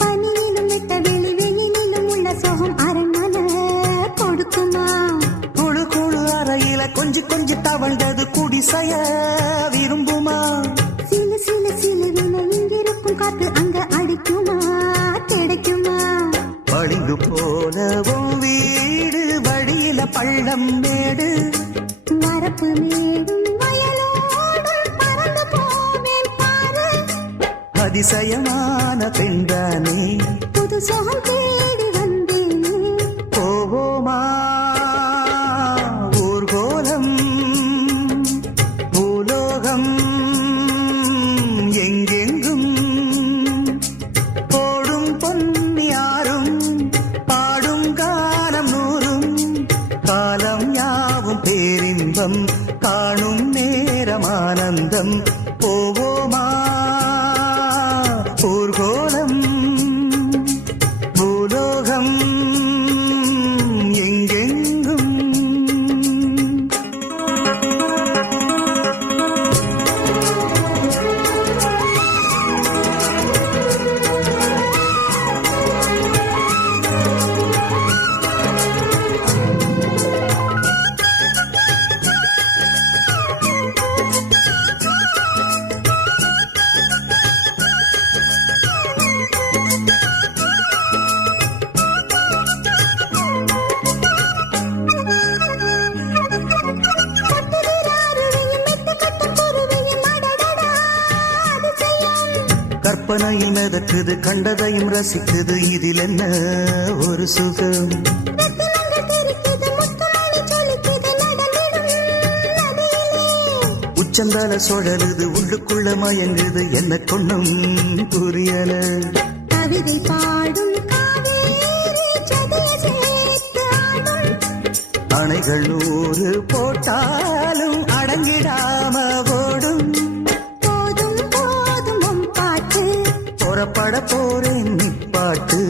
பனியிலும் விட்ட வெளி வெளியிலும் உள்ள சோகம் அரண்மனை கொடுக்குமா? குழு குழு அறையில கொஞ்சி கொஞ்சி தவழ்ந்தது குடிசைய விரும்புமா? சிலு சிலு சிலுவில இங்கிருக்கும் காத்து அங்க அடிக்குமா கிடைக்குமா? பளிங்கு போலவும் வீடு வழியில பள்ளம் மேடு வரப்பு மேடும் வயலோடும் பறந்து போவேன் பாரு. அதிசயமான பெண்தானே புது சோகம் தேடி வந்தேனே. போவோமா ஊர்கோலம் பூலோகம் எங்கெங்கும் போடும் பொன்னியாரும் பாடும் காலம் நூறும் காலம் யாவும் பேரின்பம் காணும் நேரம் ஆனந்தம். போவோமா ஊர்கோலம் பூலோகம் எங்கெங்கும். கற்பனையும் மிதக்குது கண்டதையும் ரசிக்குது இதில் என்ன ஒரு சுகம்? உச்சந்தால சுழலுது உள்ளுக்குள்ள மயங்குது என்ன கொண்ணும் புரியல. கவிதை பாடும் அணைகள் 100 போட்டாலும் அடங்கிடாம ஓடும். போதும் போதும் பாட்டு புறப்பட போறேன் நிப்பாட்டு.